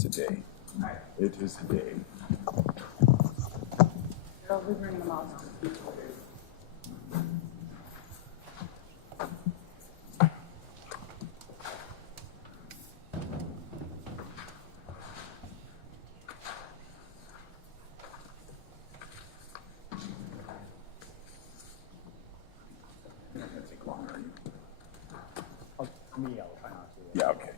It's a day. It is a day. We'll be bringing them out. You're not gonna take long, are you? Me, I'll try not to. Yeah, okay.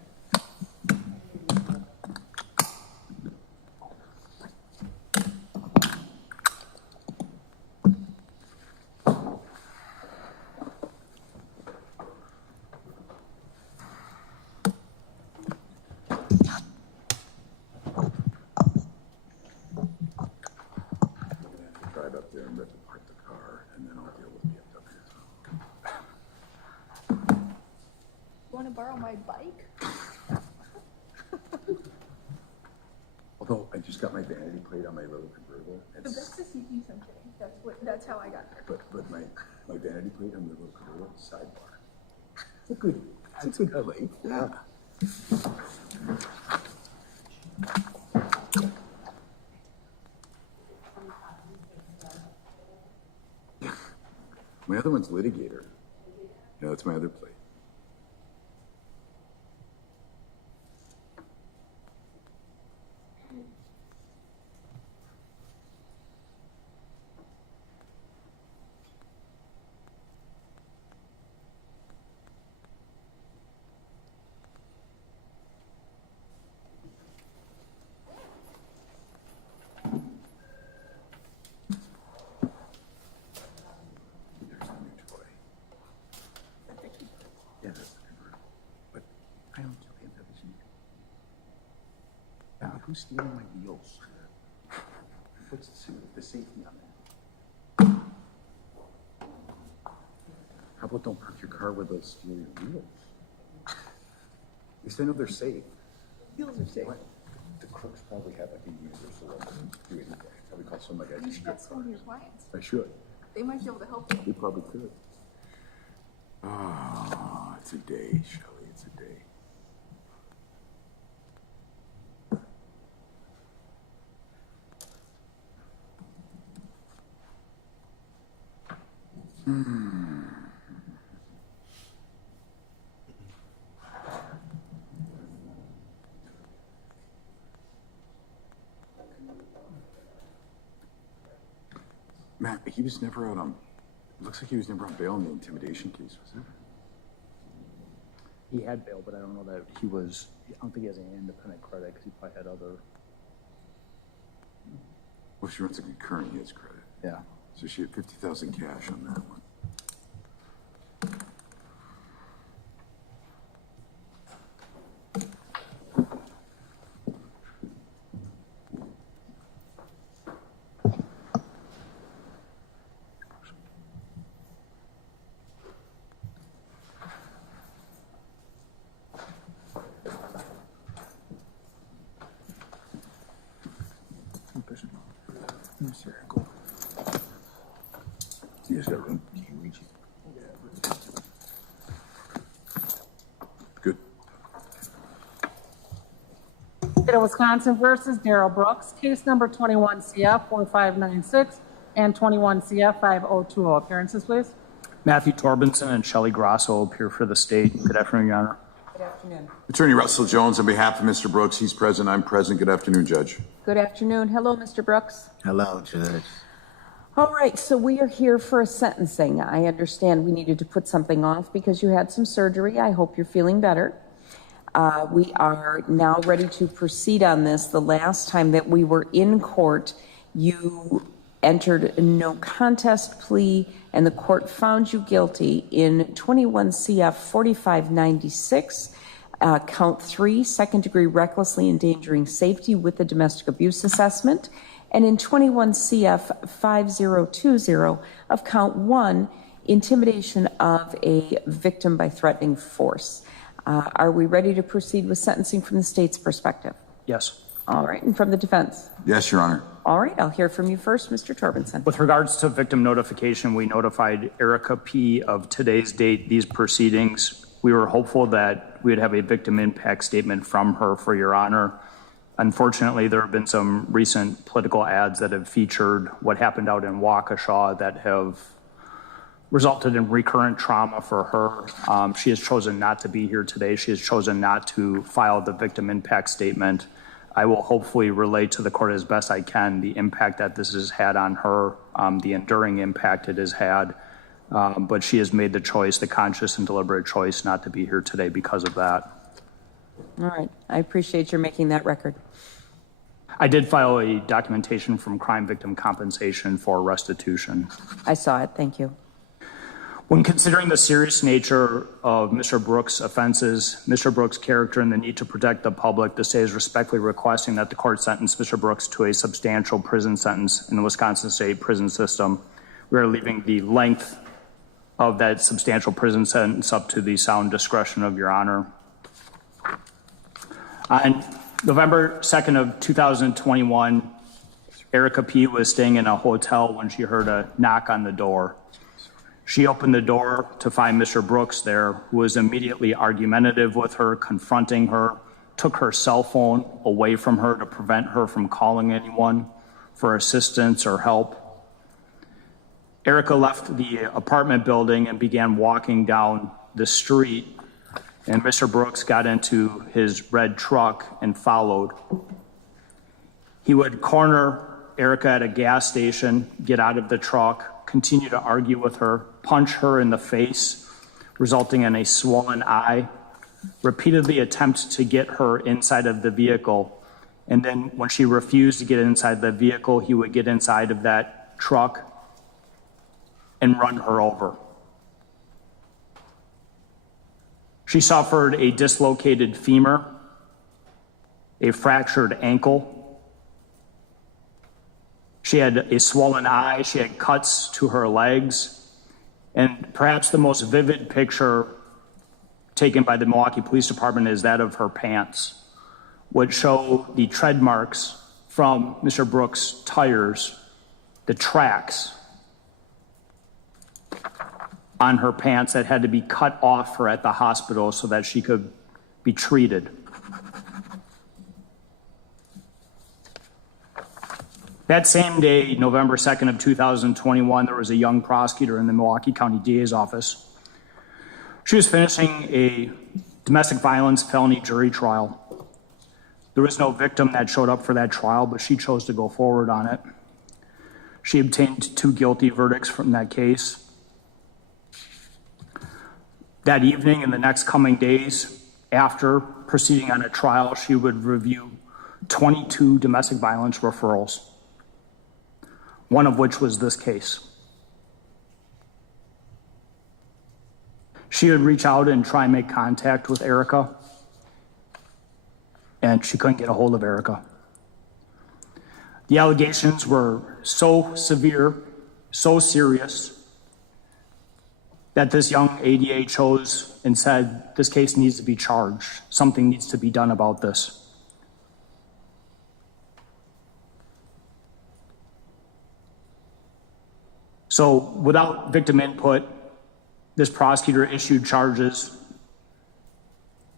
Drive up there and rip apart the car, and then I'll deal with BMW. Want to borrow my bike? Although I just got my vanity plate on my little convertible. That's a CT something. That's how I got there. But my vanity plate on the little convertible sidebar. It's a good LA. Yeah. My other one's litigator. Yeah, that's my other plate. There's a new toy. Yeah, that's the convertible. But I don't kill BMWs. Yeah, who's stealing my wheels? What's the safety on that? How about don't park your car where they'll steal your wheels? At least I know they're safe. Wheels are safe. What? The crooks probably have like a universal license to do anything. Probably call some like You should I get some of your clients. should. They might be able to help you. They probably could. Ah, it's a day, Shelley. It's a day. Matt, he was never out on. Looks like he was never on bail in the intimidation case, was it? He had bail, but I don't know that he was, I don't think he has an independent credit because he probably had other. Well, if she runs a concurrent, he has credit. Yeah. So she had 50,000 cash on that one. Circle. You guys got room? Can you reach it? Good. State of Wisconsin versus Darrell Brooks, case number 21 CF 4596 and 21 CF 5020. Appearances, please. Matthew Torbenson and Shelley Grosso appear for the state. Good afternoon, Your Honor. Good afternoon. Attorney Russell Jones on behalf of Mr. Brooks. He's present. I'm present. Good afternoon, Judge. Good afternoon. Hello, Mr. Brooks. Hello, Judge. All right, so we are here for a sentencing. I understand we needed to put something off because you had some surgery. I hope you're feeling better. We are now ready to proceed on this. The last time that we were in court, you entered a no contest plea and the court found you guilty in 21 CF 4596. Count 3, second degree recklessly endangering safety with a domestic abuse assessment, and in 21 CF 5020 of count 1, intimidation of a victim by threatening force. Are we ready to proceed with sentencing from the state's perspective? Yes. All right, and from the defense? Yes, Your Honor. All right, I'll hear from you first, Mr. Torbenson. With regards to victim notification, we notified Erica P. of today's date, these proceedings. We were hopeful that we would have a victim impact statement from her for Your Honor. Unfortunately, there have been some recent political ads that have featured what happened out in Waukesha that have resulted in recurrent trauma for her. She has chosen not to be here today. She has chosen not to file the victim impact statement. I will hopefully relay to the court as best I can the impact that this has had on her, the enduring impact it has had. But she has made the choice, the conscious and deliberate choice, not to be here today because of that. All right. I appreciate your making that record. I did file a documentation from Crime Victim Compensation for restitution. I saw it. Thank you. When considering the serious nature of Mr. Brooks' offenses, Mr. Brooks' character, and the need to protect the public, the state is respectfully requesting that the court sentence Mr. Brooks to a substantial prison sentence in the Wisconsin State prison system. We are leaving the length of that substantial prison sentence up to the sound discretion of your honor. On November 2nd of 2021, Erica P. was staying in a hotel when she heard a knock on the door. She opened the door to find Mr. Brooks there, who was immediately argumentative with her, confronting her, took her cell phone away from her to prevent her from calling anyone for assistance or help. Erica left the apartment building and began walking down the street, and Mr. Brooks got into his red truck and followed. He would corner Erica at a gas station, get out of the truck, continue to argue with her, punch her in the face, resulting in a swollen eye, repeatedly attempt to get her inside of the vehicle. And then when she refused to get inside the vehicle, he would get inside of that truck and run her over. She suffered a dislocated femur, a fractured ankle. She had a swollen eye. She had cuts to her legs. And perhaps the most vivid picture taken by the Milwaukee Police Department is that of her pants, which show the tread marks from Mr. Brooks' tires, the tracks on her pants that had to be cut off her at the hospital so that she could be treated. That same day, November 2nd of 2021, there was a young prosecutor in the Milwaukee County DA's office. She was finishing a domestic violence felony jury trial. There was no victim that showed up for that trial, but she chose to go forward on it. She obtained 2 guilty verdicts from that case. That evening and the next coming days, after proceeding on a trial, she would review 22 domestic violence referrals, one of which was this case. She would reach out and try and make contact with Erica, and she couldn't get a hold of Erica. The allegations were so severe, so serious, that this young ADA chose and said, this case needs to be charged. Something needs to be done about this. So without victim input, this prosecutor issued charges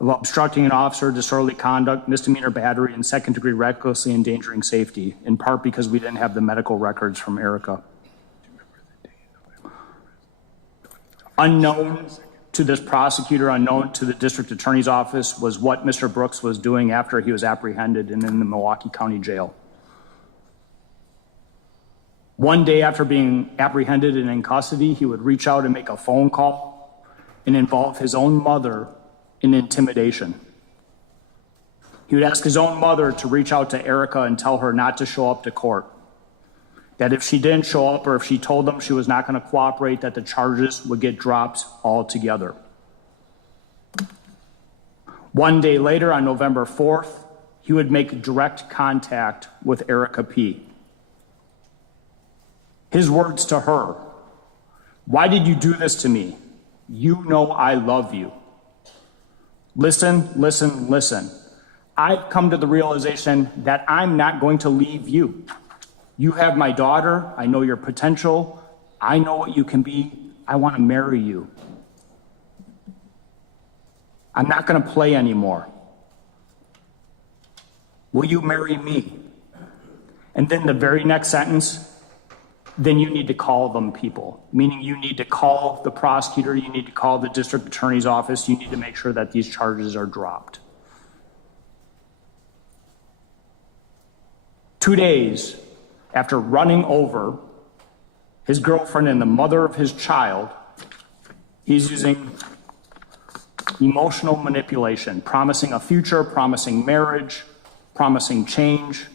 of obstructing an officer, disorderly conduct, misdemeanor battery, and second-degree recklessly endangering safety, in part because we didn't have the medical records from Erica. Unknown to this prosecutor, unknown to the district attorney's office, was what Mr. Brooks was doing after he was apprehended and in the Milwaukee County Jail. One day after being apprehended and in custody, he would reach out and make a phone call and involve his own mother in intimidation. He would ask his own mother to reach out to Erica and tell her not to show up to court. That if she didn't show up or if she told them she was not going to cooperate, that the charges would get dropped altogether. One day later, on November 4th, he would make direct contact with Erica P. His words to her, "Why did you do this to me? You know I love you. Listen, listen, listen. I've come to the realization that I'm not going to leave you. You have my daughter. I know your potential. I know what you can be. I want to marry you. I'm not going to play anymore. Will you marry me? And then the very next sentence, then you need to call them people, meaning you need to call the prosecutor, you need to call the district attorney's office, you need to make sure that these charges are dropped. 2 days after running over his girlfriend and the mother of his child, he's using emotional manipulation, promising a future, promising marriage, promising change,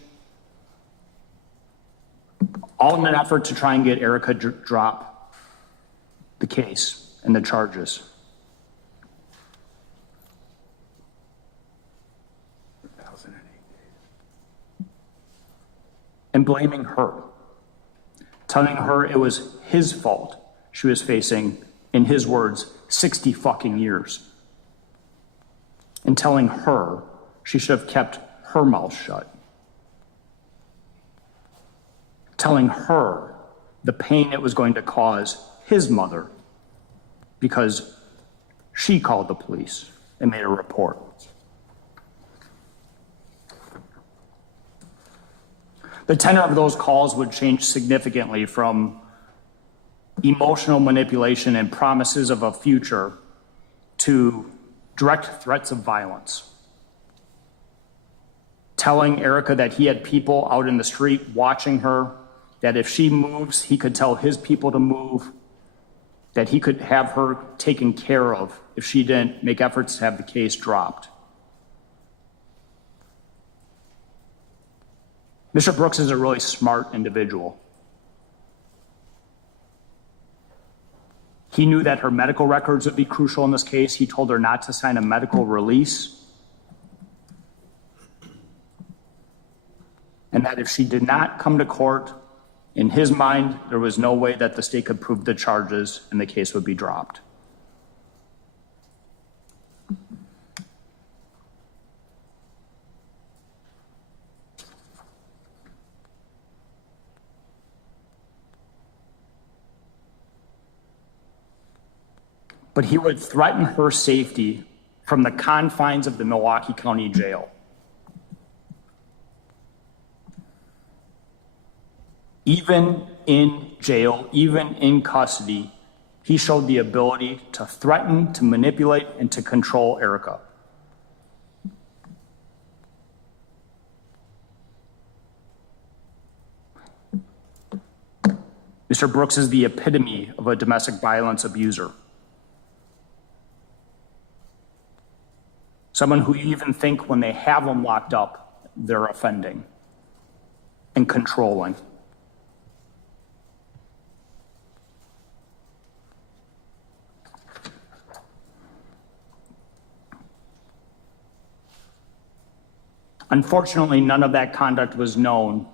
all in an effort to try and get Erica to drop the case and the charges. And blaming her, telling her it was his fault she was facing, in his words, 60 fucking years. And telling her she should have kept her mouth shut. Telling her the pain it was going to cause his mother because she called the police and made a report. The tenor of those calls would change significantly from emotional manipulation and promises of a future to direct threats of violence. Telling Erica that he had people out in the street watching her, that if she moves, he could tell his people to move, that he could have her taken care of if she didn't make efforts to have the case dropped. Mr. Brooks is a really smart individual. He knew that her medical records would be crucial in this case. He told her not to sign a medical release. And that if she did not come to court, in his mind, there was no way that the state could prove the charges and the case would be dropped. But he would threaten her safety from the confines of the Milwaukee County Jail. Even in jail, even in custody, he showed the ability to threaten, to manipulate, and to control Erica. Mr. Brooks is the epitome of a domestic violence abuser. Someone who you even think when they have them locked up, they're offending and controlling. Unfortunately, none of that conduct was known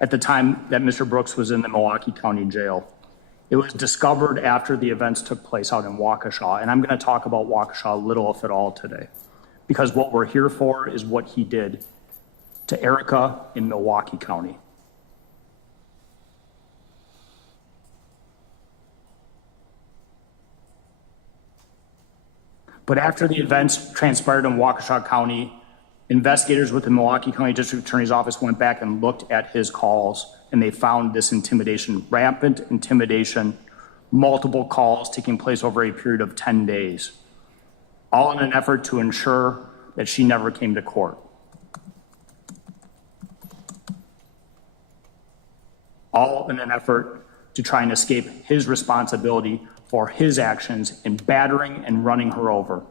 at the time that Mr. Brooks was in the Milwaukee County Jail. It was discovered after the events took place out in Waukesha, and I'm going to talk about Waukesha little, if at all, today, because what we're here for is what he did to Erica in Milwaukee County. But after the events transpired in Waukesha County, investigators with the Milwaukee County District Attorney's Office went back and looked at his calls, and they found this intimidation, rampant intimidation, multiple calls taking place over a period of 10 days, all in an effort to ensure that she never came to court. All in an effort to try and escape his responsibility for his actions in battering and running her over.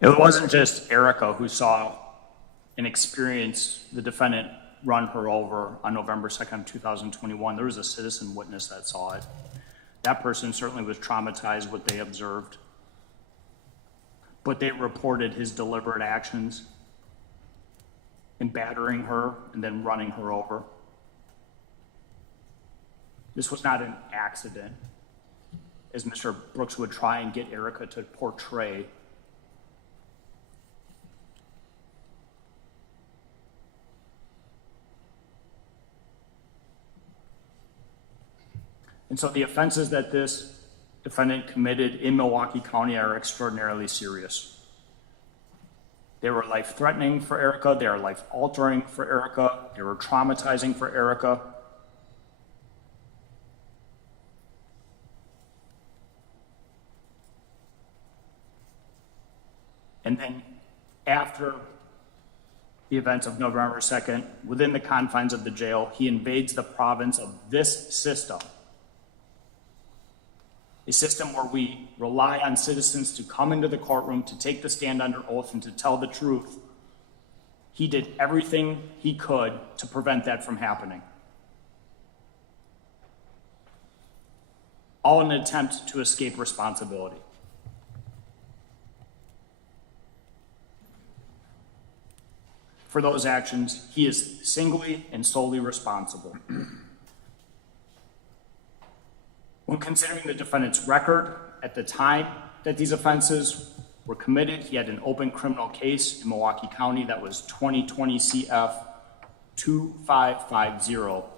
It wasn't just Erica who saw and experienced the defendant run her over on November 2nd, 2021. There was a citizen witness that saw it. That person certainly was traumatized what they observed, but they reported his deliberate actions in battering her and then running her over. This was not an accident, as Mr. Brooks would try and get Erica to portray. And so the offenses that this defendant committed in Milwaukee County are extraordinarily serious. They were life-threatening for Erica. They are life-altering for Erica. They were traumatizing for Erica. And then after the events of November 2nd, within the confines of the jail, he invades the province of this system. A system where we rely on citizens to come into the courtroom, to take the stand under oath, and to tell the truth. He did everything he could to prevent that from happening. All in an attempt to escape responsibility. For those actions, he is singly and solely responsible. When considering the defendant's record at the time that these offenses were committed, he had an open criminal case in Milwaukee County that was 2020 CF 2550.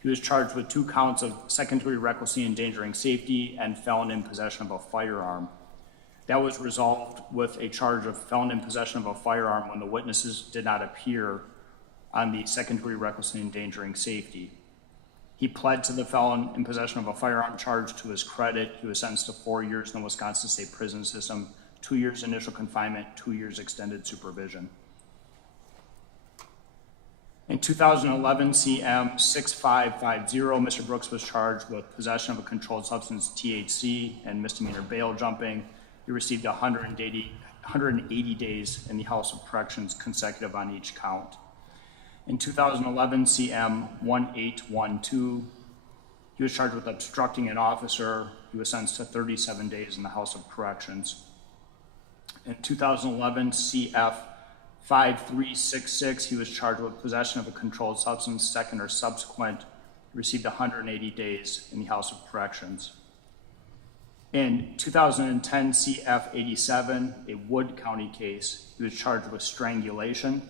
He was charged with 2 counts of second-degree recklessly endangering safety and felon in possession of a firearm. That was resolved with a charge of felon in possession of a firearm when the witnesses did not appear on the second-degree recklessly endangering safety. He pled to the felon in possession of a firearm charge to his credit. He was sentenced to 4 years in the Wisconsin State Prison System, 2 years initial confinement, 2 years extended supervision. In 2011 CM 6550, Mr. Brooks was charged with possession of a controlled substance, THC, and misdemeanor bail jumping. He received 180 days in the House of Corrections consecutive on each count. In 2011 CM 1812, he was charged with obstructing an officer. He was sentenced to 37 days in the House of Corrections. In 2011 CF 5366, he was charged with possession of a controlled substance, second or subsequent. He received 180 days in the House of Corrections. In 2010 CF 87, a Wood County case, he was charged with strangulation.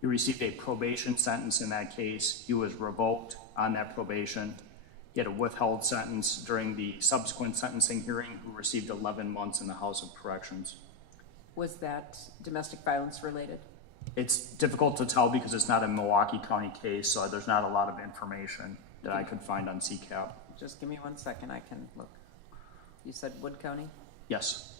He received a probation sentence in that case. He was revoked on that probation. He had a withheld sentence during the subsequent sentencing hearing, who received 11 months in the House of Corrections. Was that domestic violence related? It's difficult to tell because it's not a Milwaukee County case, so there's not a lot of information that I could find on CCAP. Just give me 1 second, I can look. You said Wood County? Yes.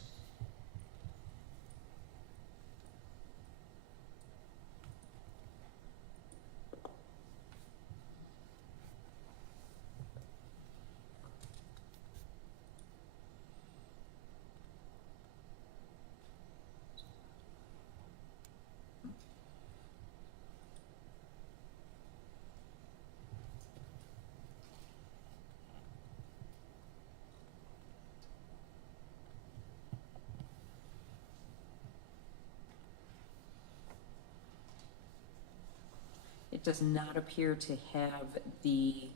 It does not appear to have the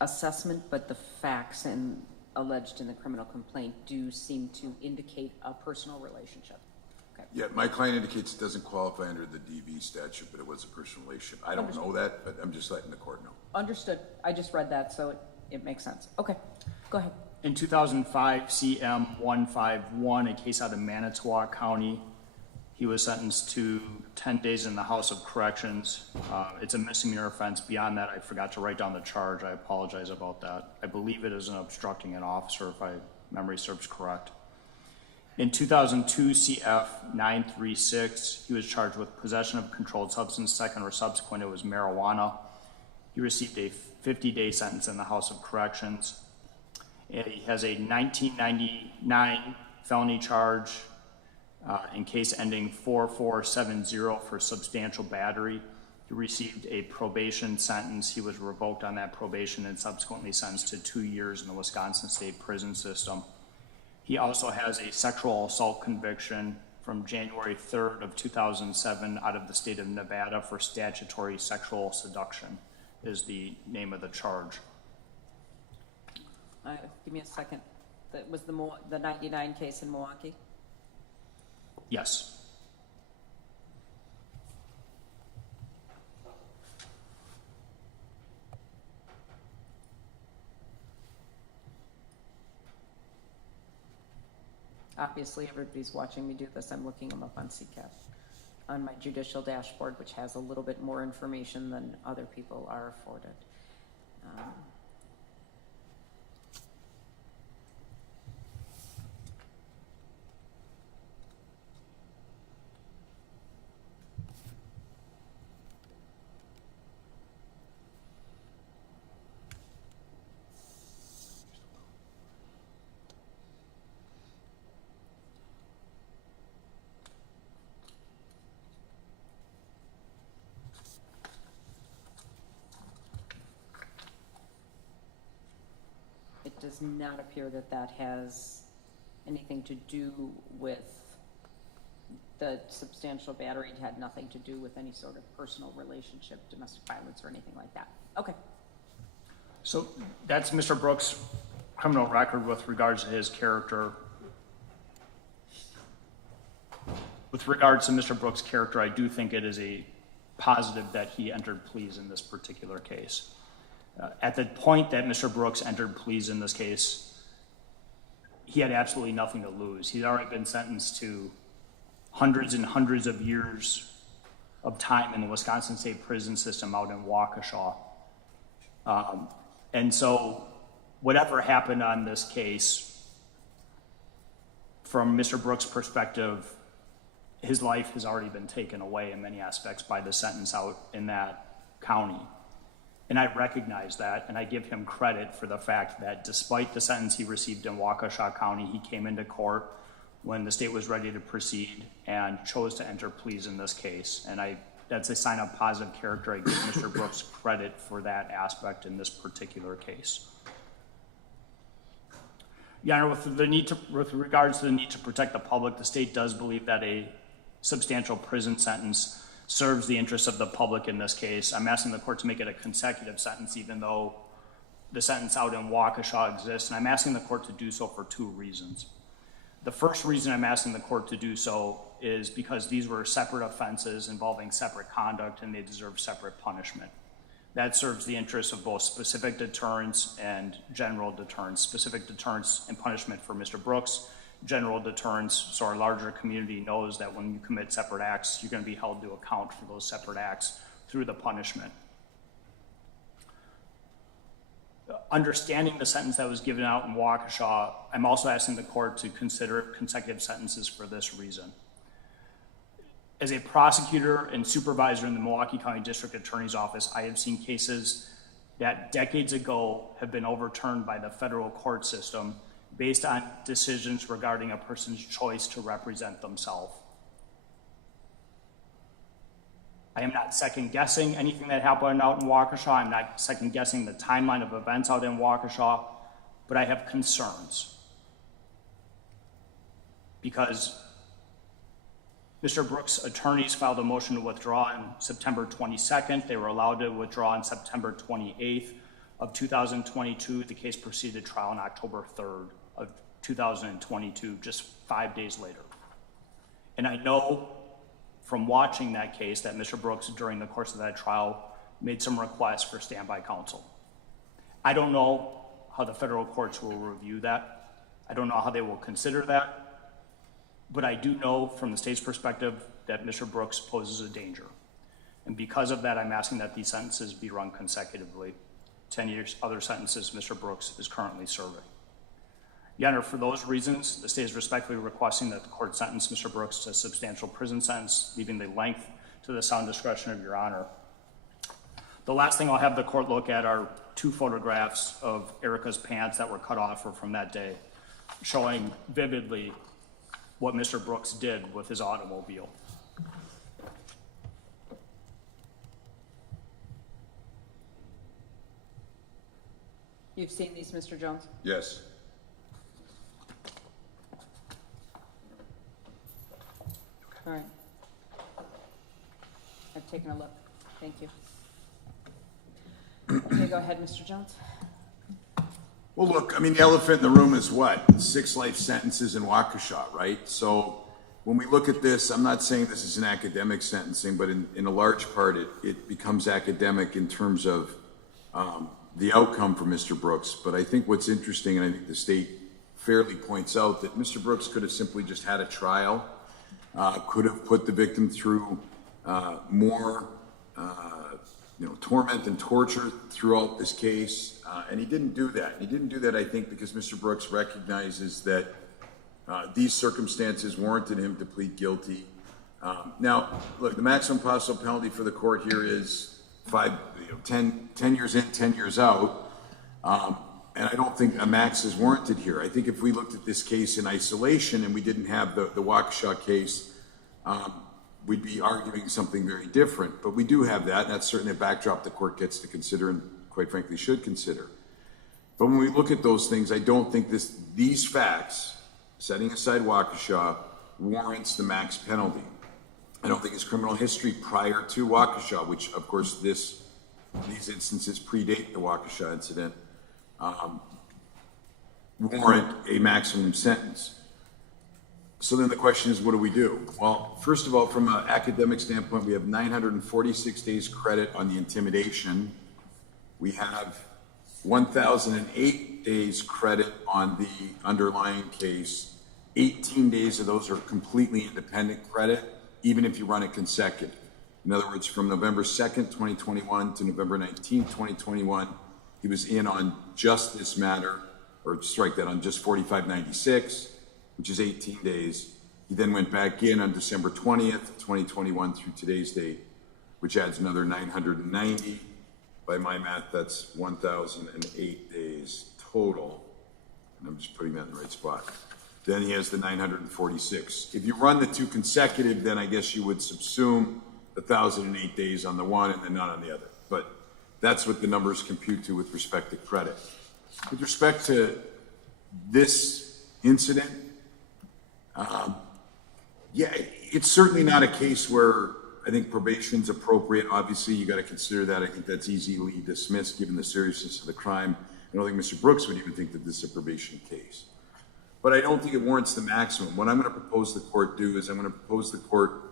assessment, but the facts alleged in the criminal complaint do seem to indicate a personal relationship. Okay. Yeah, my client indicates it doesn't qualify under the DV statute, but it was a personal relationship. I don't know that, but I'm just letting the court know. Understood. I just read that, so it makes sense. Okay, go ahead. In 2005 CM 151, a case out of Manitowoc County, he was sentenced to 10 days in the House of Corrections. It's a misdemeanor offense. Beyond that, I forgot to write down the charge. I apologize about that. I believe it is an obstructing an officer, if my memory serves correct. In 2002 CF 936, he was charged with possession of a controlled substance, second or subsequent. It was marijuana. He received a 50-day sentence in the House of Corrections. He has a 1999 felony charge in case ending 4470 for substantial battery. He received a probation sentence. He was revoked on that probation and subsequently sentenced to 2 years in the Wisconsin State Prison System. He also has a sexual assault conviction from January 3rd of 2007 out of the state of Nevada for statutory sexual seduction is the name of the charge. Give me a second. That was the 99 case in Milwaukee? Yes. Obviously, everybody's watching me do this. I'm looking them up on CCAP, on my judicial dashboard, which has a little bit more information than other people are afforded. It does not appear that that has anything to do with the substantial battery. It had nothing to do with any sort of personal relationship, domestic violence, or anything like that. Okay. So that's Mr. Brooks' criminal record with regards to his character. With regards to Mr. Brooks' character, I do think it is a positive that he entered pleas in this particular case. At the point that Mr. Brooks entered pleas in this case, he had absolutely nothing to lose. He'd already been sentenced to hundreds and hundreds of years of time in the Wisconsin State Prison System out in Waukesha. And so whatever happened on this case, from Mr. Brooks' perspective, his life has already been taken away in many aspects by the sentence out in that county. And I recognize that, and I give him credit for the fact that despite the sentence he received in Waukesha County, he came into court when the state was ready to proceed and chose to enter pleas in this case. And that's a sign of positive character. I give Mr. Brooks credit for that aspect in this particular case. Your Honor, with regards to the need to protect the public, the state does believe that a substantial prison sentence serves the interests of the public in this case. I'm asking the court to make it a consecutive sentence, even though the sentence out in Waukesha exists, and I'm asking the court to do so for two reasons. The first reason I'm asking the court to do so is because these were separate offenses involving separate conduct, and they deserve separate punishment. That serves the interests of both specific deterrence and general deterrence. Specific deterrence and punishment for Mr. Brooks, general deterrence, so our larger community knows that when you commit separate acts, you're going to be held to account for those separate acts through the punishment. Understanding the sentence that was given out in Waukesha, I'm also asking the court to consider consecutive sentences for this reason. As a prosecutor and supervisor in the Milwaukee County District Attorney's Office, I have seen cases that decades ago have been overturned by the federal court system based on decisions regarding a person's choice to represent themselves. I am not second guessing anything that happened out in Waukesha. I'm not second guessing the timeline of events out in Waukesha, but I have concerns because Mr. Brooks' attorneys filed a motion to withdraw on September 22nd. They were allowed to withdraw on September 28th of 2022. The case proceeded to trial on October 3rd of 2022, just 5 days later. And I know from watching that case that Mr. Brooks, during the course of that trial, made some requests for standby counsel. I don't know how the federal courts will review that. I don't know how they will consider that. But I do know from the state's perspective that Mr. Brooks poses a danger. And because of that, I'm asking that these sentences be run consecutively. 10 years, other sentences Mr. Brooks is currently serving. Your Honor, for those reasons, the state is respectfully requesting that the court sentence Mr. Brooks to a substantial prison sentence, leaving the length to the sound discretion of Your Honor. The last thing I'll have the court look at are two photographs of Erica's pants that were cut off from that day, showing vividly what Mr. Brooks did with his automobile. You've seen these, Mr. Jones? Yes. All right. I've taken a look. Thank you. Okay, go ahead, Mr. Jones. Well, look, I mean, the elephant in the room is what? 6 life sentences in Waukesha, right? So when we look at this, I'm not saying this is an academic sentencing, but in a large part, it becomes academic in terms of the outcome for Mr. Brooks. But I think what's interesting, and I think the state fairly points out that Mr. Brooks could have simply just had a trial, could have put the victim through more torment and torture throughout this case, and he didn't do that. He didn't do that, I think, because Mr. Brooks recognizes that these circumstances warranted him to plead guilty. Now, look, the maximum possible penalty for the court here is 10 years in, 10 years out, and I don't think a max is warranted here. I think if we looked at this case in isolation and we didn't have the Waukesha case, we'd be arguing something very different. But we do have that, and that's certainly a backdrop the court gets to consider and quite frankly should consider. But when we look at those things, I don't think these facts, setting aside Waukesha, warrants the max penalty. I don't think his criminal history prior to Waukesha, which of course these instances predate the Waukesha incident, warrant a maximum sentence. So then the question is, what do we do? Well, first of all, from an academic standpoint, we have 946 days credit on the intimidation. We have 1,008 days credit on the underlying case. 18 days of those are completely independent credit, even if you run it consecutive. In other words, from November 2nd, 2021 to November 19th, 2021, he was in on just this matter, or strike that, on just 4596, which is 18 days. He then went back in on December 20th, 2021 through today's date, which adds another 990. By my math, that's 1,008 days total. And I'm just putting that in the right spot. Then he has the 946. If you run the two consecutive, then I guess you would subsume 1,008 days on the one and then none on the other. But that's what the numbers compute to with respect to credit. With respect to this incident, it's certainly not a case where I think probation's appropriate. Obviously, you got to consider that. I think that's easily dismissed given the seriousness of the crime. I don't think Mr. Brooks would even think that this is a probation case. But I don't think it warrants the maximum. What I'm going to propose the court do is I'm going to propose the court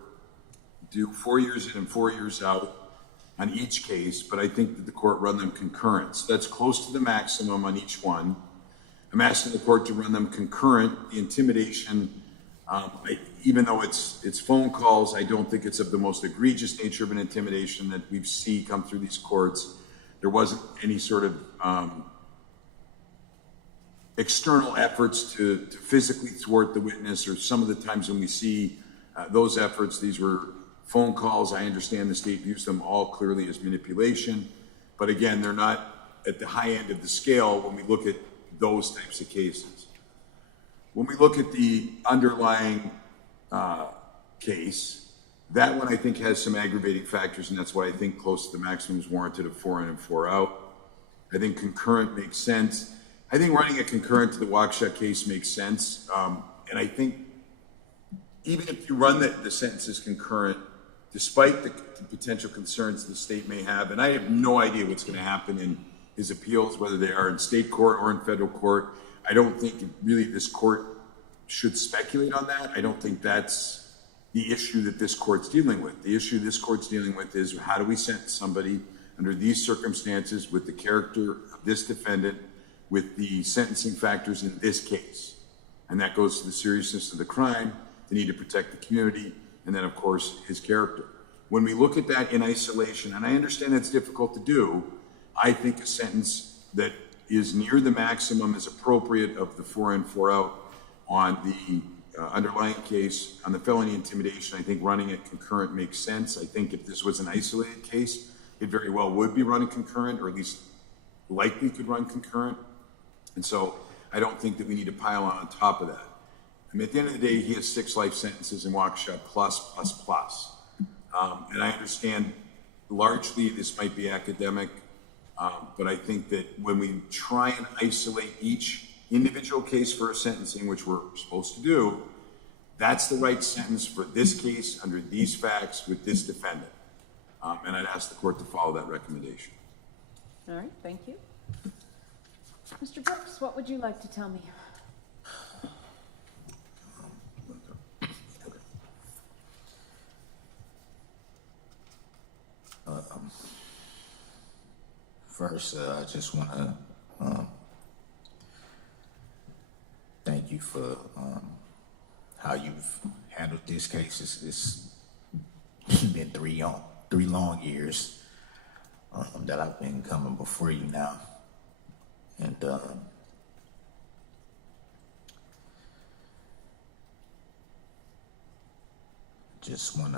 do 4 years in and 4 years out on each case, but I think that the court run them concurrent. So that's close to the maximum on each one. I'm asking the court to run them concurrent. The intimidation, even though it's phone calls, I don't think it's of the most egregious nature of an intimidation that we've seen come through these courts. There wasn't any sort of external efforts to physically thwart the witness, or some of the times when we see those efforts, these were phone calls. I understand the state views them all clearly as manipulation, but again, they're not at the high end of the scale when we look at those types of cases. When we look at the underlying case, that one I think has some aggravating factors, and that's why I think close to the maximum is warranted of 4 in and 4 out. I think concurrent makes sense. I think running a concurrent to the Waukesha case makes sense, and I think even if you run the sentences concurrent, despite the potential concerns the state may have, and I have no idea what's going to happen in his appeals, whether they are in state court or in federal court. I don't think really this court should speculate on that. I don't think that's the issue that this court's dealing with. The issue this court's dealing with is, how do we sentence somebody under these circumstances with the character of this defendant, with the sentencing factors in this case? And that goes to the seriousness of the crime, the need to protect the community, and then of course his character. When we look at that in isolation, and I understand that's difficult to do, I think a sentence that is near the maximum is appropriate of the 4 in, 4 out on the underlying case. On the felony intimidation, I think running it concurrent makes sense. I think if this was an isolated case, it very well would be running concurrent, or at least likely could run concurrent. And so I don't think that we need to pile on top of that. I mean, at the end of the day, he has 6 life sentences in Waukesha plus. And I understand largely this might be academic, but I think that when we try and isolate each individual case for a sentencing, which we're supposed to do, that's the right sentence for this case under these facts with this defendant. And I'd ask the court to follow that recommendation. All right, thank you. Mr. Brooks, what would you like to tell me? First, I just want to for how you've handled this case. It's been three long years that I've been coming before you now, and just want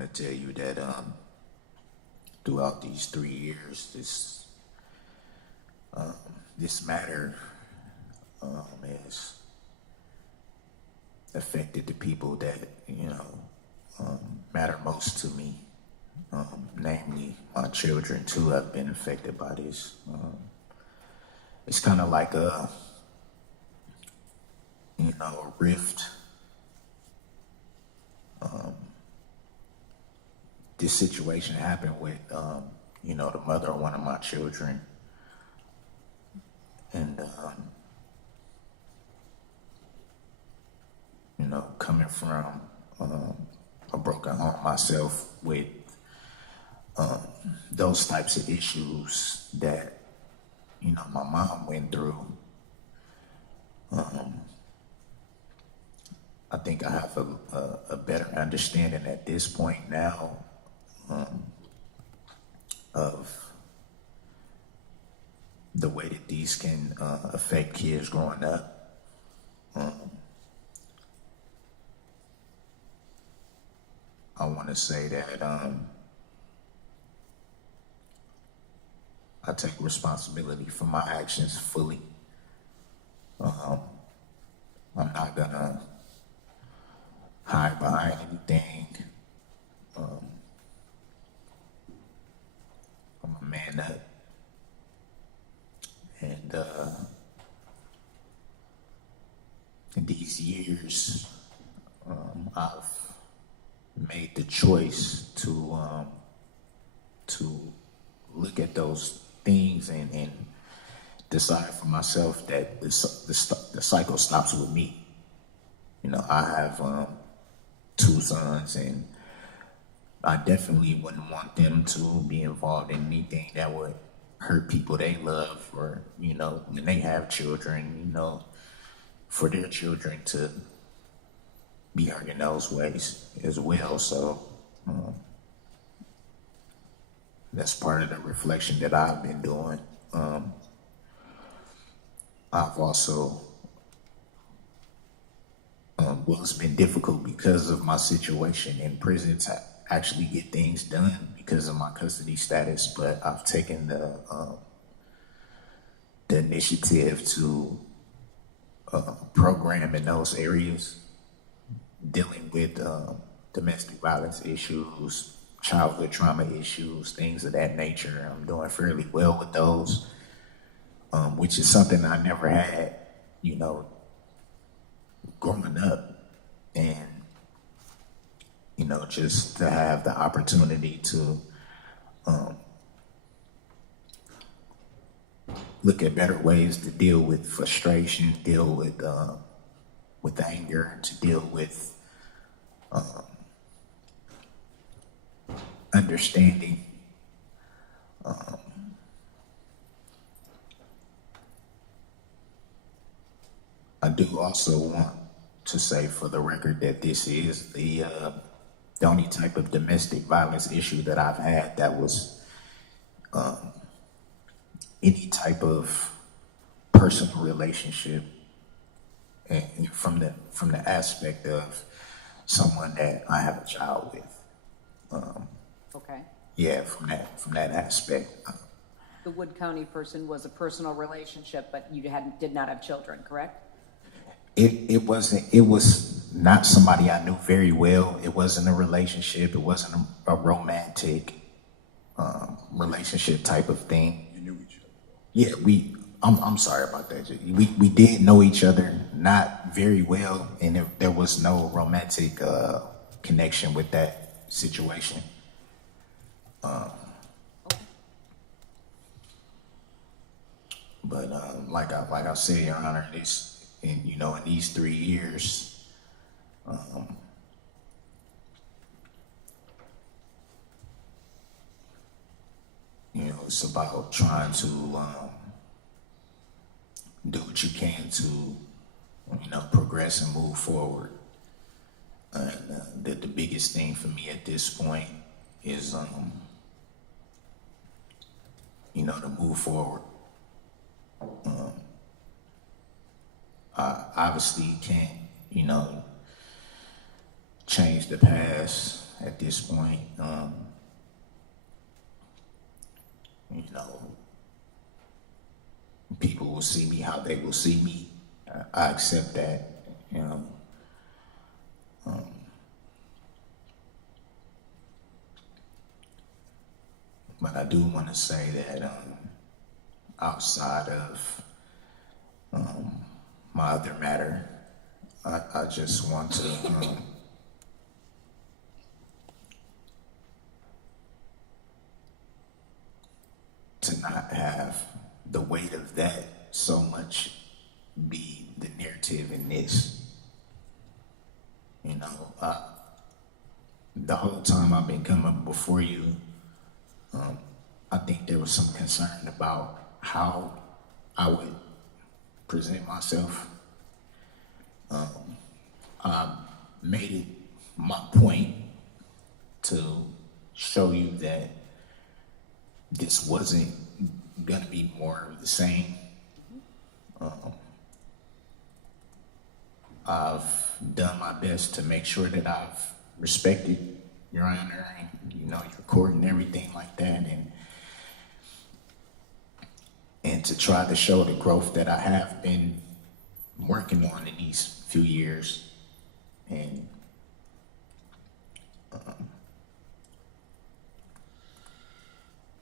to tell you that throughout these 3 years, this matter has affected the people that matter most to me. Namely, my children too have been affected by this. It's kind of like a rift. This situation happened with, the mother of one of my children. And, coming from a broken home myself with those types of issues that, my mom went through, I think I have a better understanding at this point now of the way that these can affect kids growing up. I want to say that I take responsibility for my actions fully. I'm not gonna hide behind anything. I'm a man up. And in these years, I've made the choice to look at those things and decide for myself that the cycle stops with me. I have 2 sons, and I definitely wouldn't want them to be involved in anything that would hurt people they love, or, when they have children, for their children to be hurt in those ways as well. So that's part of the reflection that I've been doing. I've also, it's been difficult because of my situation in prison to actually get things done because of my custody status, but I've taken the initiative to program in those areas, dealing with domestic violence issues, childhood trauma issues, things of that nature. I'm doing fairly well with those, which is something I never had, growing up. And, just to have the opportunity to look at better ways to deal with frustration, deal with anger, to deal with understanding. I do also want to say for the record that this is the only type of domestic violence issue that I've had that was any type of personal relationship, and from the aspect of someone that I have a child with. Okay. Yeah, from that aspect. The Wood County person was a personal relationship, but you did not have children, correct? It was not somebody I knew very well. It wasn't a relationship. It wasn't a romantic relationship type of thing. You knew each other. Yeah, I'm sorry about that. We did know each other, not very well, and there was no romantic connection with that situation. But like I said, Your Honor, in these 3 years, it's about trying to do what you can to, progress and move forward. And the biggest thing for me at this point is, to move forward. I obviously can't, change the past at this point. People will see me how they will see me. I accept that, but I do want to say that outside of my other matter, I just want to not have the weight of that so much be the narrative in this. The whole time I've been coming before you, I think there was some concern about how I would present myself. I made it my point to show you that this wasn't gonna be more of the same. I've done my best to make sure that I've respected Your Honor and your court and everything like that, and to try to show the growth that I have been working on in these few years, and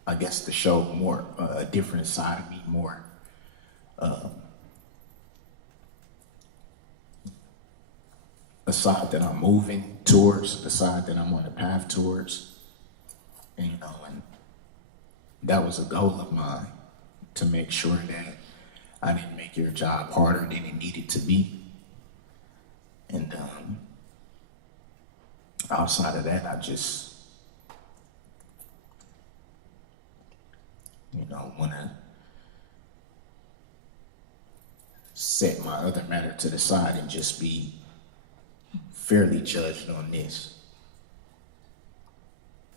I guess to show more a different side of me, more a side that I'm moving towards, the side that I'm on the path towards, and that was a goal of mine, to make sure that I didn't make your job harder than it needed to be. And outside of that, I just want to set my other matter to the side and just be fairly judged on this.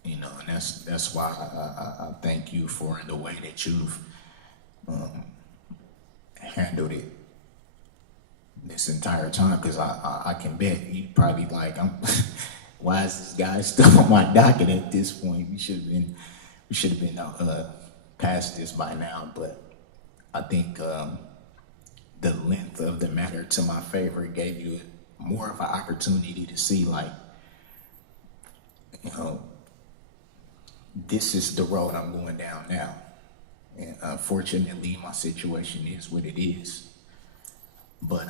And that's why I thank you for the way that you've handled it this entire time, because I can bet you probably like, why is this guy still on my docket at this point? We should have been past this by now. But I think the length of the matter to my favor gave you more of an opportunity to see, like, this is the road I'm going down now. And unfortunately, my situation is what it is. But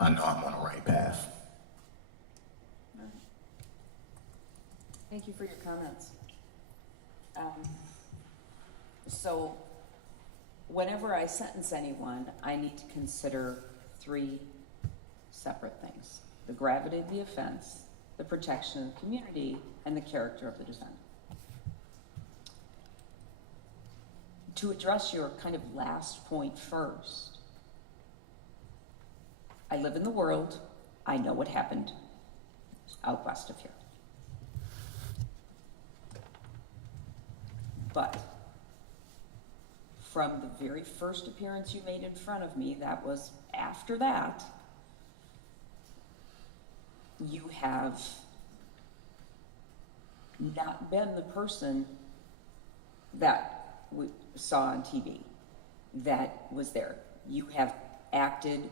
I know I'm on the right path. Thank you for your comments. So whenever I sentence anyone, I need to consider 3 separate things: the gravity of the offense, the protection of the community, and the character of the defendant. To address your kind of last point first, I live in the world. I know what happened out west of here. But from the very first appearance you made in front of me, that was after that, you have not been the person that we saw on TV that was there. You have acted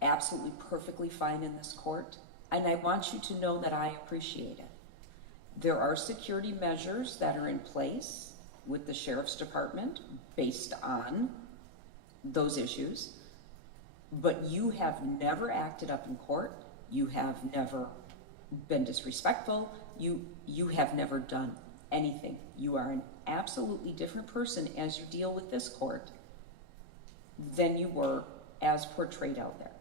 absolutely perfectly fine in this court, and I want you to know that I appreciate it. There are security measures that are in place with the Sheriff's Department based on those issues, but you have never acted up in court. You have never been disrespectful. You have never done anything. You are an absolutely different person as you deal with this court than you were as portrayed out there.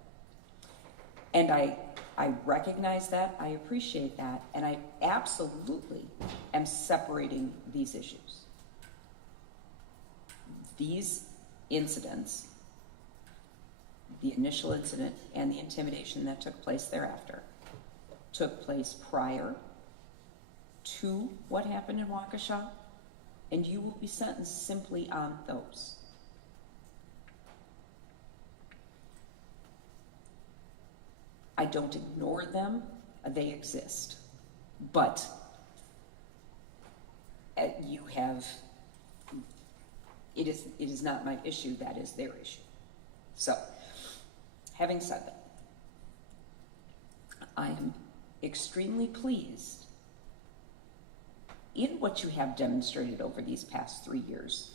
And I I recognize that, I appreciate that, and I absolutely am separating these issues. These incidents, the initial incident and the intimidation that took place thereafter, took place prior to what happened in Waukesha, and you will be sentenced simply on those. I don't ignore them, they exist. But you have, it is not my issue, that is their issue. So, having said that, I am extremely pleased in what you have demonstrated over these past 3 years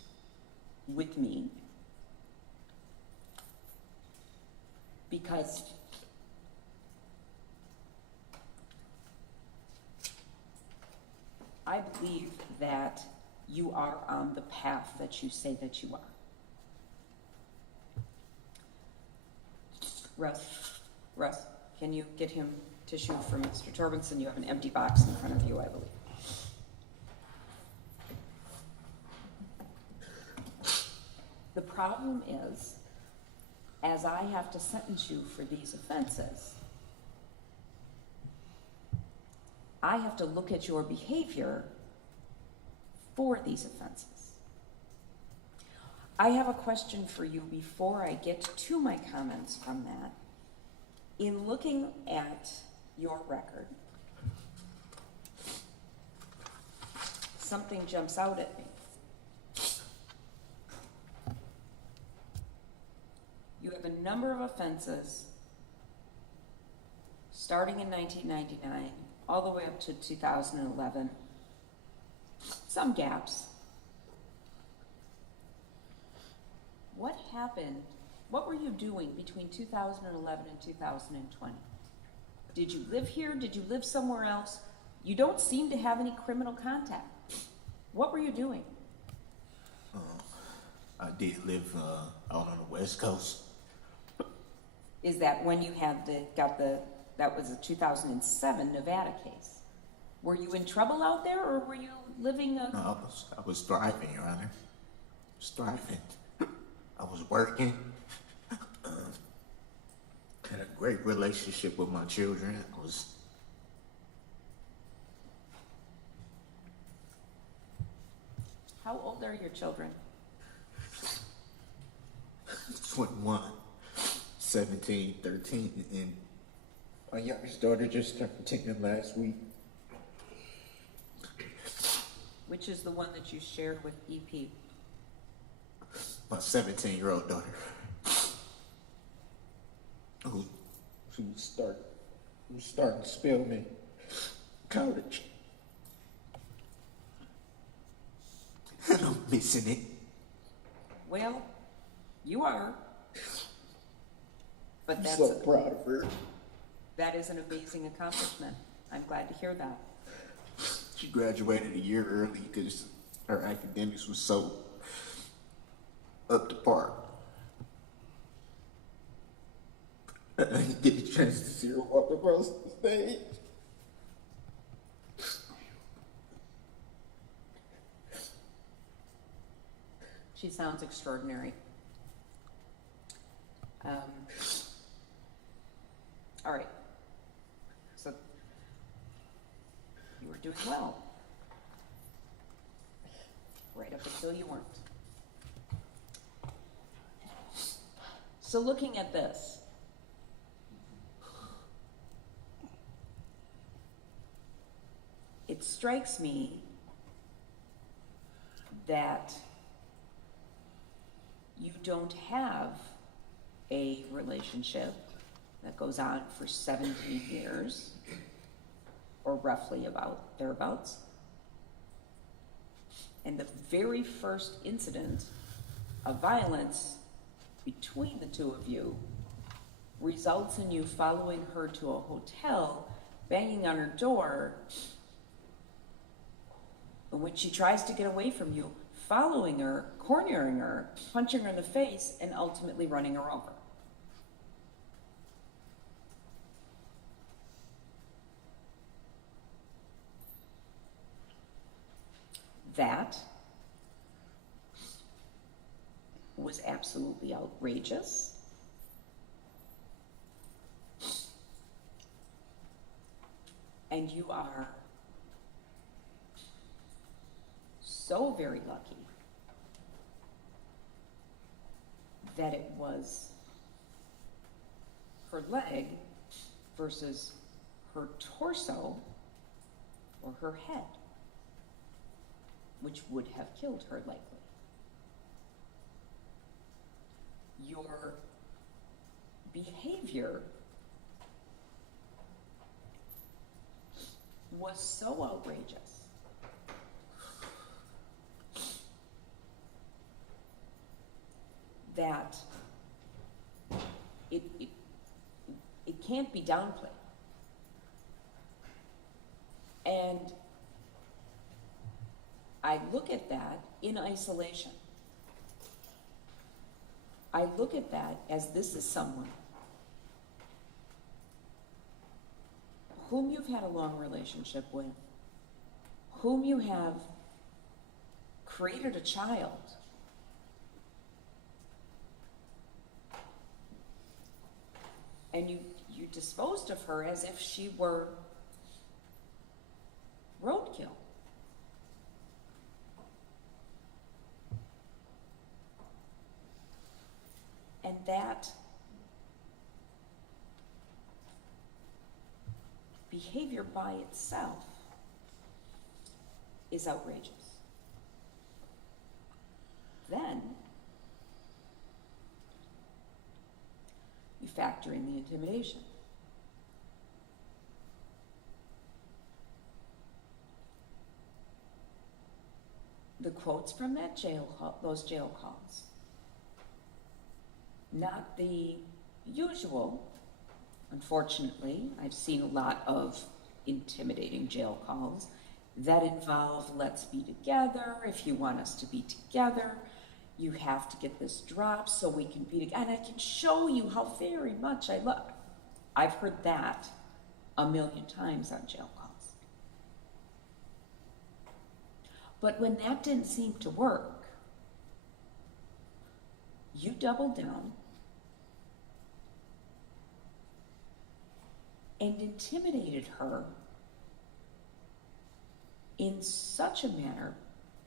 with me, because I believe that you are on the path that you say that you are. Russ, can you get him tissue for Mr. Torbenson? You have an empty box in front of you, I believe. The problem is, as I have to sentence you for these offenses, I have to look at your behavior for these offenses. I have a question for you before I get to my comments from that. In looking at your record, something jumps out at me. You have a number of offenses starting in 1999 all the way up to 2011. Some gaps. What happened? What were you doing between 2011 and 2020? Did you live here? Did you live somewhere else? You don't seem to have any criminal contact. What were you doing? I did live out on the West Coast. Is that when you had that was a 2007 Nevada case? Were you in trouble out there, or were you living a... No, I was thriving, Your Honor. I was thriving. I was working. Had a great relationship with my children. How old are your children? 21, 17, 13, and my youngest daughter just turned 10 last week. Which is the one that you shared with EP? My 17-year-old daughter, who was starting to spell me college. And I'm missing it. Well, you are. But I'm that's so proud of her. That is an amazing accomplishment. I'm glad to hear that. She graduated a year early because her academics was so up to par. I didn't get the chance to see her walk across the stage. She sounds extraordinary. All right. So you were doing well. Right up until you weren't. So looking at this, it strikes me that you don't have a relationship that goes on for 17 years, or roughly about thereabouts. And the very first incident of violence between the two of you results in you following her to a hotel, banging on her door, and when she tries to get away from you, following her, cornering her, punching her in the face, and ultimately running her over. That was absolutely outrageous. And you are so very lucky that it was her leg versus her torso or her head, which would have killed her likely. Your behavior was so outrageous that it can't be downplayed. And I look at that in isolation. I look at that as this is someone whom you've had a long relationship with, whom you have created a child, and you disposed of her as if she were roadkill. And that behavior by itself is outrageous. Then you factor in the intimidation. The quotes from that those jail calls, not the usual. Unfortunately, I've seen a lot of intimidating jail calls that involve, let's be together. If you want us to be together, you have to get this drop so we can be together. And I can show you how very much I love. I've heard that a million times on jail calls. But when that didn't seem to work, you doubled down and intimidated her in such a manner.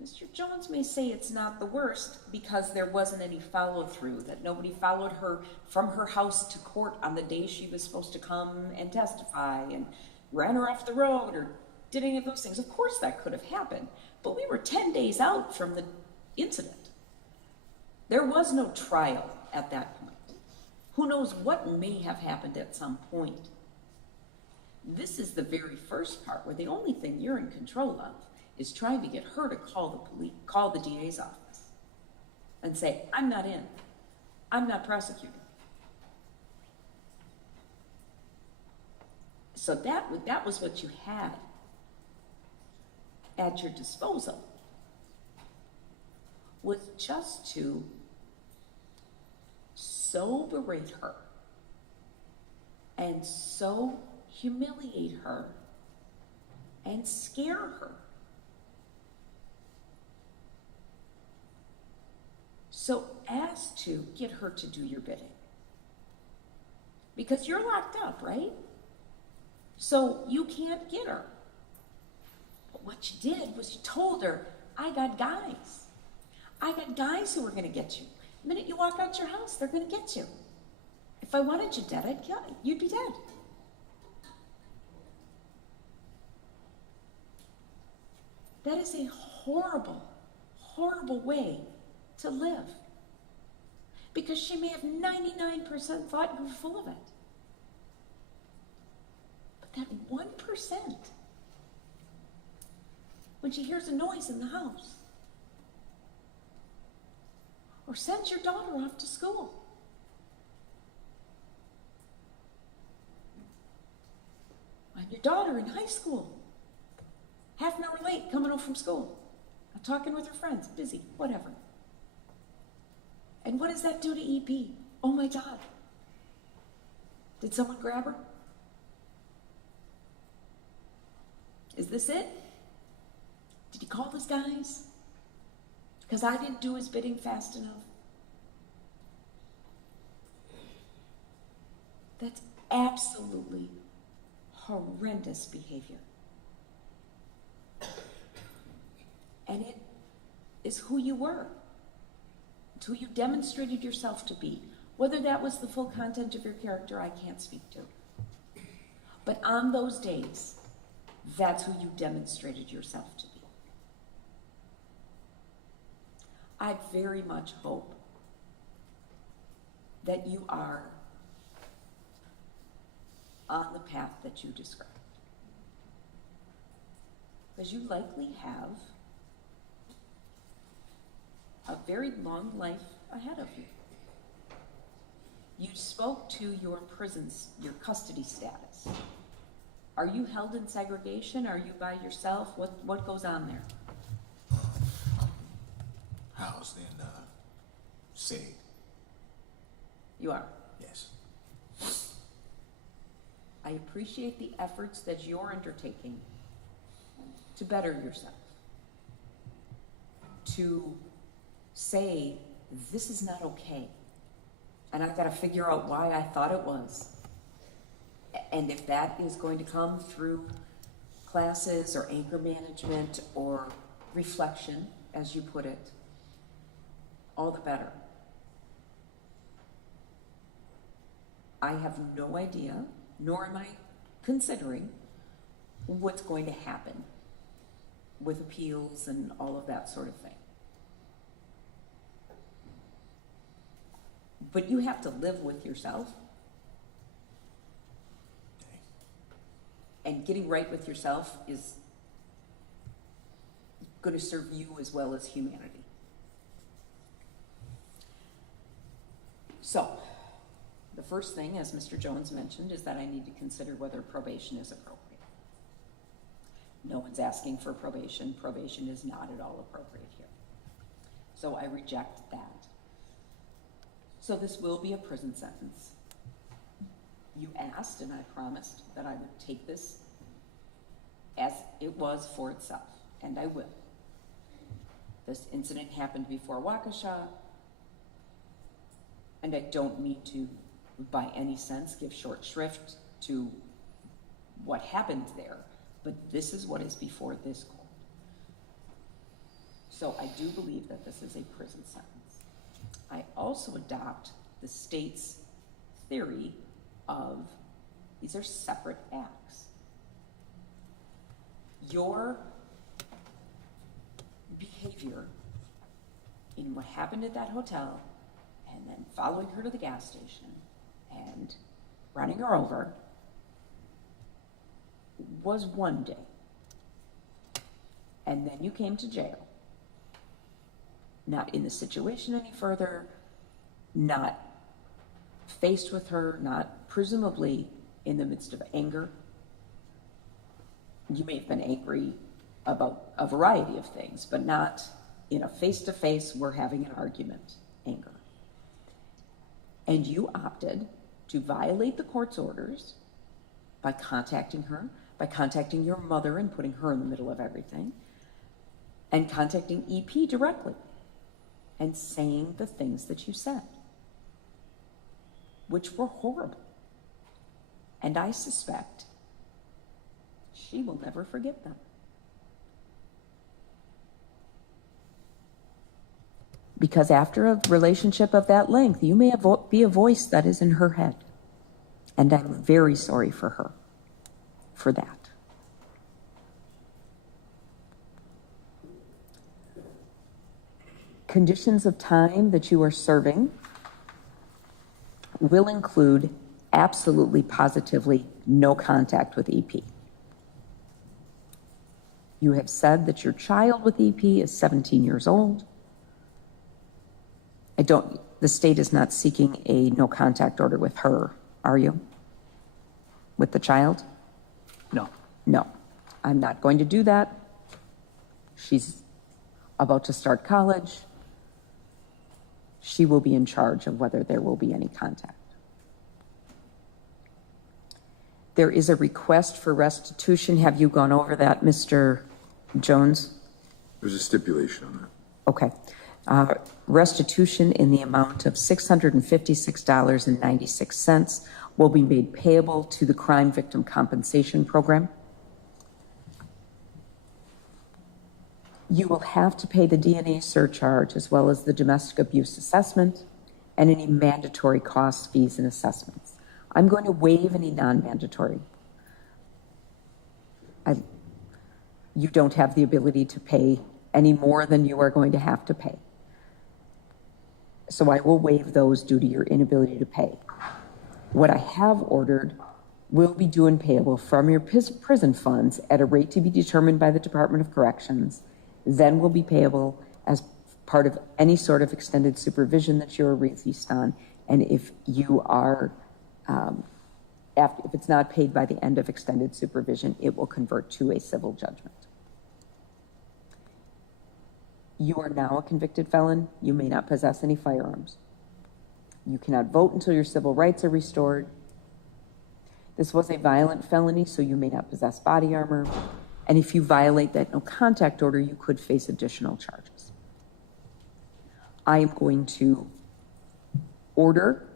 Mr. Jones may say it's not the worst because there wasn't any follow-through, that nobody followed her from her house to court on the day she was supposed to come and testify and ran her off the road or did any of those things. Of course that could have happened, but we were 10 days out from the incident. There was no trial at that point. Who knows what may have happened at some point. This is the very first part where the only thing you're in control of is trying to get her to call the police, call the DA's office and say, I'm not in, I'm not prosecuting. So that was what you had at your disposal, was just to so berate her and so humiliate her and scare her. So as to get her to do your bidding. Because you're locked up, right? So you can't get her. But what you did was you told her, I got guys. I got guys who are going to get you. The minute you walk out your house, they're going to get you. If I wanted you dead, I'd kill you. You'd be dead. That is a horrible, horrible way to live. Because she may have 99% thought you were full of it. But that 1%, when she hears a noise in the house, or sends your daughter off to school, and your daughter in high school, half an hour late, coming home from school, talking with her friends, busy, whatever. And what does that do to EP? Oh my God. Did someone grab her? Is this it? Did he call his guys? Because I didn't do his bidding fast enough. That's absolutely horrendous behavior. And it is who you were. It's who you demonstrated yourself to be. Whether that was the full content of your character, I can't speak to. But on those days, that's who you demonstrated yourself to be. I very much hope that you are on the path that you described. Because you likely have a very long life ahead of you. You spoke to your prisons, your custody status. Are you held in segregation? Are you by yourself? What goes on there? Housed in SAG. You are. Yes. I appreciate the efforts that you're undertaking to better yourself. To say, this is not okay. And I've got to figure out why I thought it was. And if that is going to come through classes or anger management or reflection, as you put it, all the better. I have no idea, nor am I considering what's going to happen with appeals and all of that sort of thing. But you have to live with yourself. And getting right with yourself is going to serve you as well as humanity. So, the first thing, as Mr. Jones mentioned, is that I need to consider whether probation is appropriate. No one's asking for probation. Probation is not at all appropriate here. So I reject that. So this will be a prison sentence. You asked, and I promised that I would take this as it was for itself, and I will. This incident happened before Waukesha, and I don't mean to, by any sense, give short shrift to what happened there, but this is what is before this court. So I do believe that this is a prison sentence. I also adopt the state's theory of these are separate acts. Your behavior in what happened at that hotel and then following her to the gas station and running her over was one day. And then you came to jail. Not in the situation any further, not faced with her, not presumably in the midst of anger. You may have been angry about a variety of things, but not in a face-to-face, we're having an argument, anger. And you opted to violate the court's orders by contacting her, by contacting your mother and putting her in the middle of everything, and contacting EP directly and saying the things that you said, which were horrible. And I suspect she will never forget them. Because after a relationship of that length, you may be a voice that is in her head. And I'm very sorry for her for that. Conditions of time that you are serving will include absolutely, positively no contact with EP. You have said that your child with EP is 17 years old. The state is not seeking a no contact order with her, are you? With the child? No. No, I'm not going to do that. She's about to start college. She will be in charge of whether there will be any contact. There is a request for restitution. Have you gone over that, Mr. Jones? There's a stipulation on that. Okay. Restitution in the amount of $656.96 will be made payable to the Crime Victim Compensation Program. You will have to pay the DNA surcharge as well as the domestic abuse assessment and any mandatory costs, fees, and assessments. I'm going to waive any non-mandatory. You don't have the ability to pay any more than you are going to have to pay. So I will waive those due to your inability to pay. What I have ordered will be due and payable from your prison funds at a rate to be determined by the Department of Corrections, then will be payable as part of any sort of extended supervision that you're released on. And if you are, if it's not paid by the end of extended supervision, it will convert to a civil judgment. You are now a convicted felon. You may not possess any firearms. You cannot vote until your civil rights are restored. This was a violent felony, so you may not possess body armor. And if you violate that no contact order, you could face additional charges. I am going to order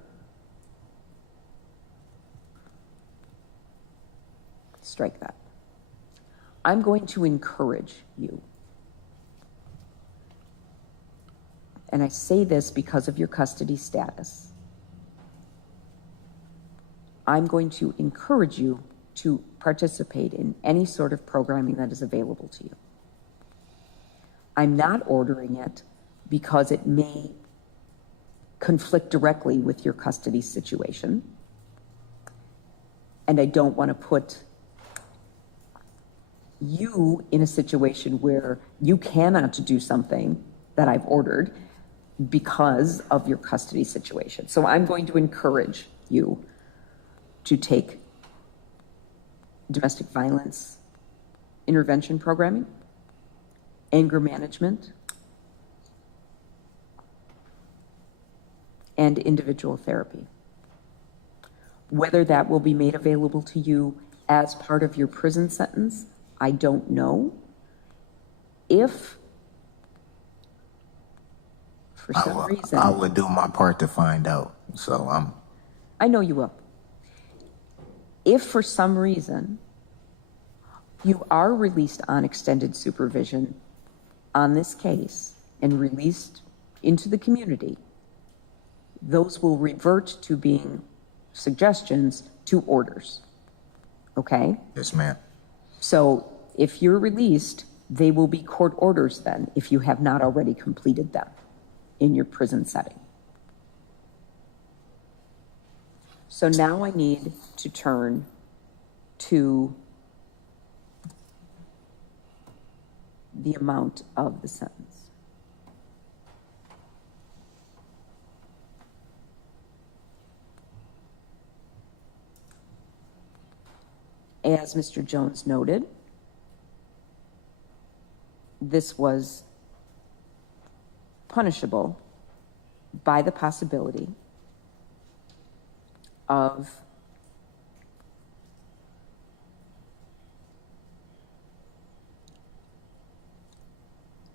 strike that. I'm going to encourage you. And I say this because of your custody status. I'm going to encourage you to participate in any sort of programming that is available to you. I'm not ordering it because it may conflict directly with your custody situation. And I don't want to put you in a situation where you cannot do something that I've ordered because of your custody situation. So I'm going to encourage you to take domestic violence intervention programming, anger management, and individual therapy. Whether that will be made available to you as part of your prison sentence, I don't know. If for some reason, I would do my part to find out. So I know you will. If for some reason you are released on extended supervision on this case and released into the community, those will revert to being suggestions to orders. Okay? Yes, ma'am. So if you're released, they will be court orders then, if you have not already completed them in your prison setting. So now I need to turn to the amount of the sentence. As Mr. Jones noted, this was punishable by the possibility of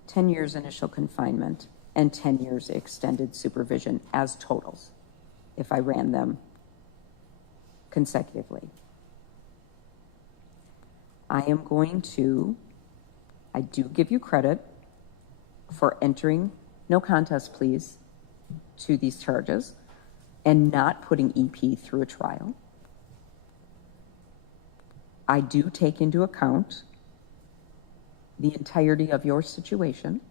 $10 initial confinement and 10 years extended supervision as totals, if I ran them consecutively. I do give you credit for entering no contest pleas to these charges and not putting EP through a trial. I do take into account the entirety of your situation.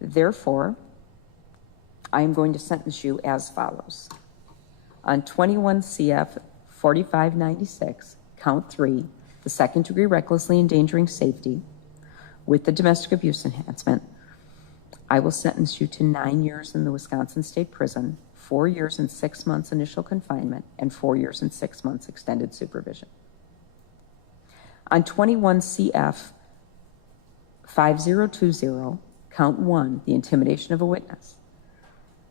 Therefore, I am going to sentence you as follows. On 21 CF 4596, count 3, the second degree recklessly endangering safety with the domestic abuse enhancement, I will sentence you to 9 years in the Wisconsin State Prison, 4 years and 6 months initial confinement, and 4 years and 6 months extended supervision. On 21 CF 5020, count 1, the intimidation of a witness,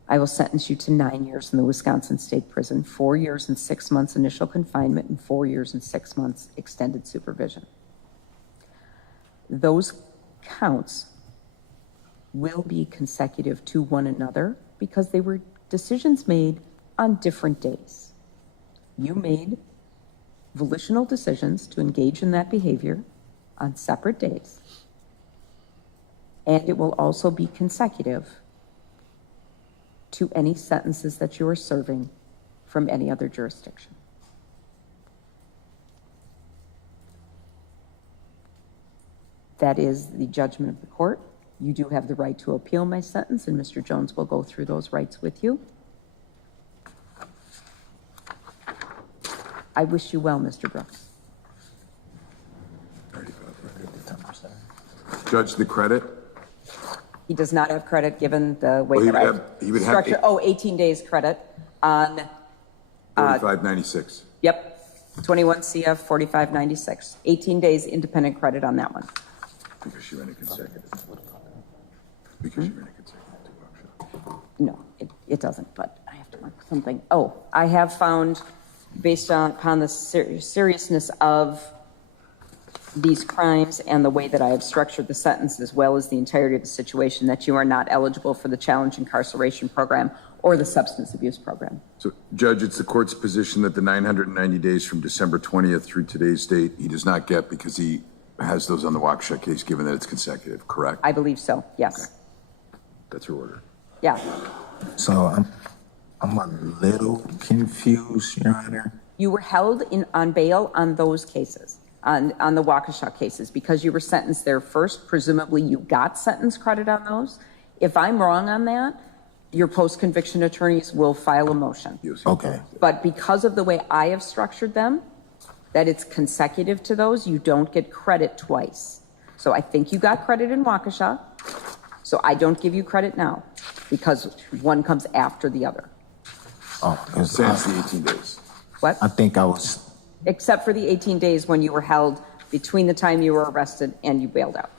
I will sentence you to 9 years in the Wisconsin State Prison, 4 years and 6 months initial confinement, and 4 years and 6 months extended supervision. Those counts will be consecutive to one another because they were decisions made on different days. You made volitional decisions to engage in that behavior on separate days. And it will also be consecutive to any sentences that you are serving from any other jurisdiction. That is the judgment of the court. You do have the right to appeal my sentence, and Mr. Jones will go through those rights with you. I wish you well, Mr. Brooks. Judge, the credit? He does not have credit given the way Well, that he would have structured. 18 days credit on, 4596. yep, 21 CF 4596. 18 days independent credit on that one. Because you ran a consecutive. Because you ran a consecutive to Waukesha. No, it doesn't, but I have to mark something. Oh, I have found, based upon the seriousness of these crimes and the way that I have structured the sentence, as well as the entirety of the situation, that you are not eligible for the challenge incarceration program or the substance abuse program. So, Judge, it's the court's position that the 990 days from December 20th through today's date, he does not get because he has those on the Waukesha case, given that it's consecutive, correct? I believe so, yes. Okay. That's your order. Yeah. So I'm a little confused, Your Honor. You were held on bail on those cases, on the Waukesha cases, because you were sentenced there first. Presumably you got sentence credit on those. If I'm wrong on that, your post-conviction attorneys will file a motion. Okay. But because of the way I have structured them, that it's consecutive to those, you don't get credit twice. So I think you got credit in Waukesha, so I don't give you credit now because one comes after the other. Oh, Sans the 18 days. What? I think I was, Except for the 18 days when you were held between the time you were arrested and you bailed out.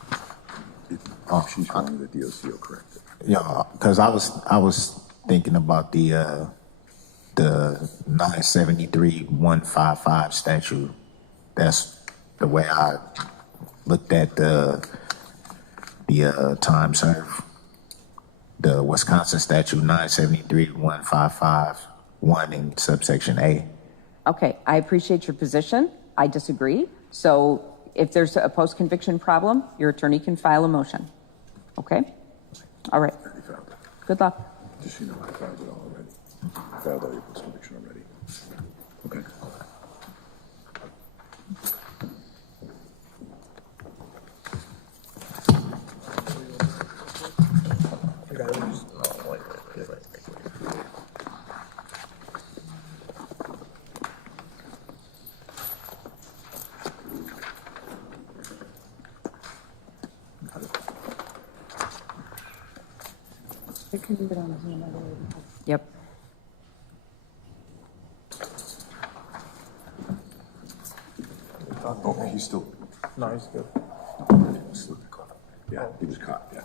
She's wrong, the DOC will correct it. yeah, because I was thinking about the 973-155 statute. That's the way I looked at the time served. The Wisconsin statute 973-155-1 in subsection A. Okay, I appreciate your position. I disagree. So if there's a post-conviction problem, your attorney can file a motion. Okay? All right. Already filed it. Good luck. Just so you know, I filed it all already. I filed all your post-conviction already. Okay. Yep. Oh, he's still. No, he's good. Yeah, he was caught, yeah.